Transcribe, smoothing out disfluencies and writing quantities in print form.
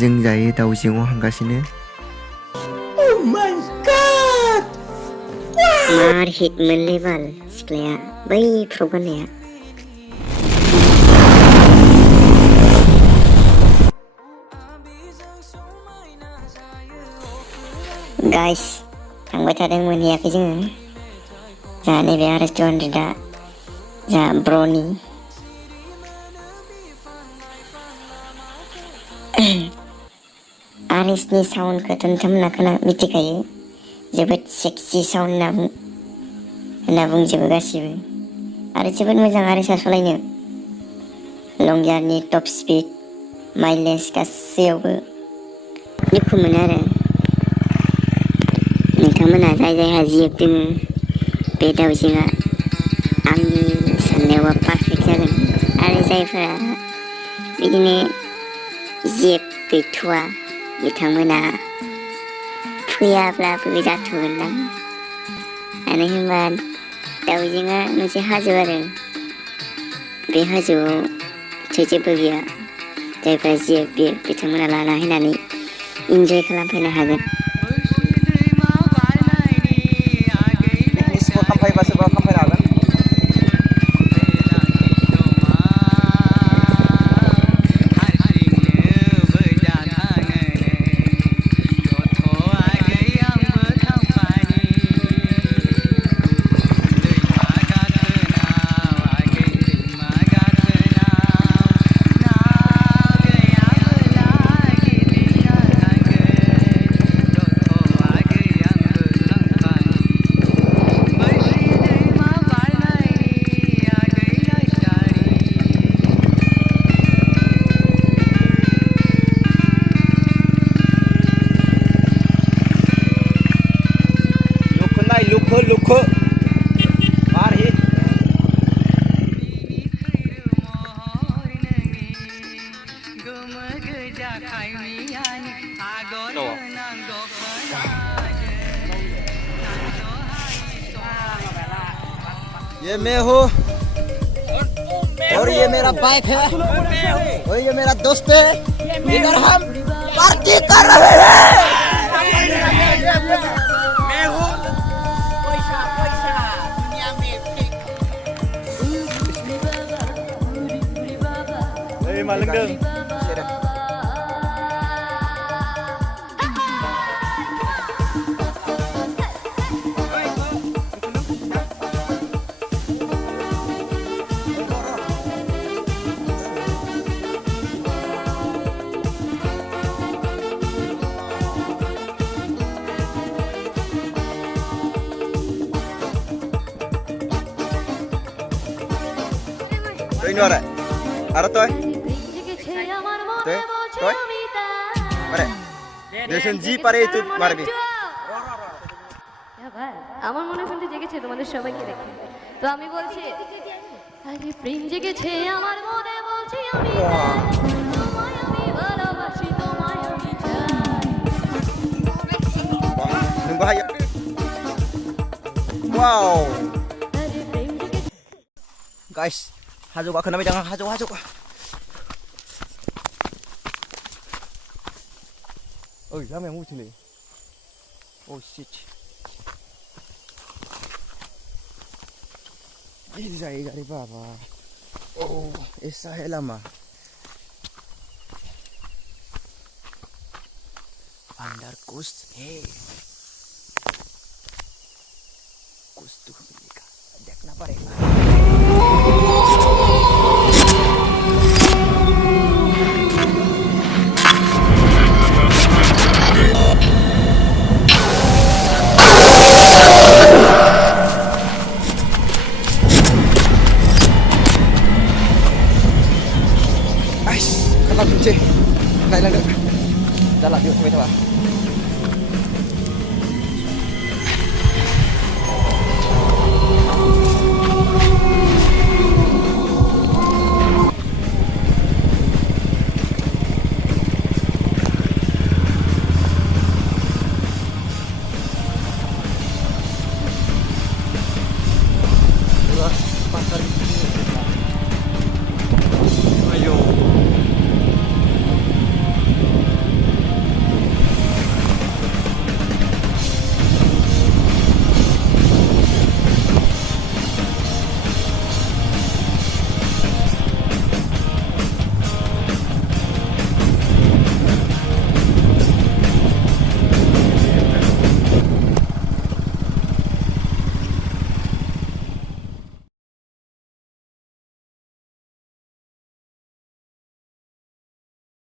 जों दायो दाउजिङाव थांगासिनो। मार हिटमोनलै बाल सिख्लाया बै फ्रक गाननाया। गाइस थांबाय थादों मोनहैयाखै जोङो। जोंहा नैबे रेस्टुरेन्टआ जोंहा ब्र'नि आरिसनि साउन्डखौथ' नोंथांमोना मिथिखायो जोबोद सेक्सि साउन्ड होनना बुंजोबो गासिबो आरो जोबोद मोजां आरिसा सालायनो लं जार्नि टप स्पिड माइलेज गासैयावबो दुखु मोनो आरो नोंथांमोना जाय जायहा जिएफ दोङो बे दाउजिङा आंनि साननायावबा पारफेक्ट जागोन आरो जायफोरा बिदिनो जिएफ गैथ'वा बिथांमोना फैयाब्लाबो जाथ'गोनदां मानो होनबा दाउजिङा मोनसे हाजो आरो बे हाजोआव जेबो गैया जायफ्रा जिएफ बिथांमोना लाना फैनानै इन्जय खालामफैनो हागोन। खामफायोबा सोरबा खामफायनो हागोन। लुखो मार हिट ये मैं हूँ और ये मेरा बाइक है और ये मेरा दोस्त है इधर हम पार्टी कर रहे हैं। Malenggang. Ini ada tuh. Tuh, mana? Desin G pare itu marbi. আমার মনে শুনতে জেগেছে তোমাদের সবাইকে দেখে তো আমি বলছি আরে প্রেম জেগেছে আমার মনে বলছি আমি তোমায় আমি ভালোবাসি তোমায় আমি চাই Bahaya. Wow. Guys, hajo ka kami jangan hajo. Oh, dami ang utin eh. Oh shit. Ini saya dari baba. Oh, esa es lama. Andar coast, hey. Coast tu mereka. Dekna parega. Kunci, naik lang. Jalan yuk, coba.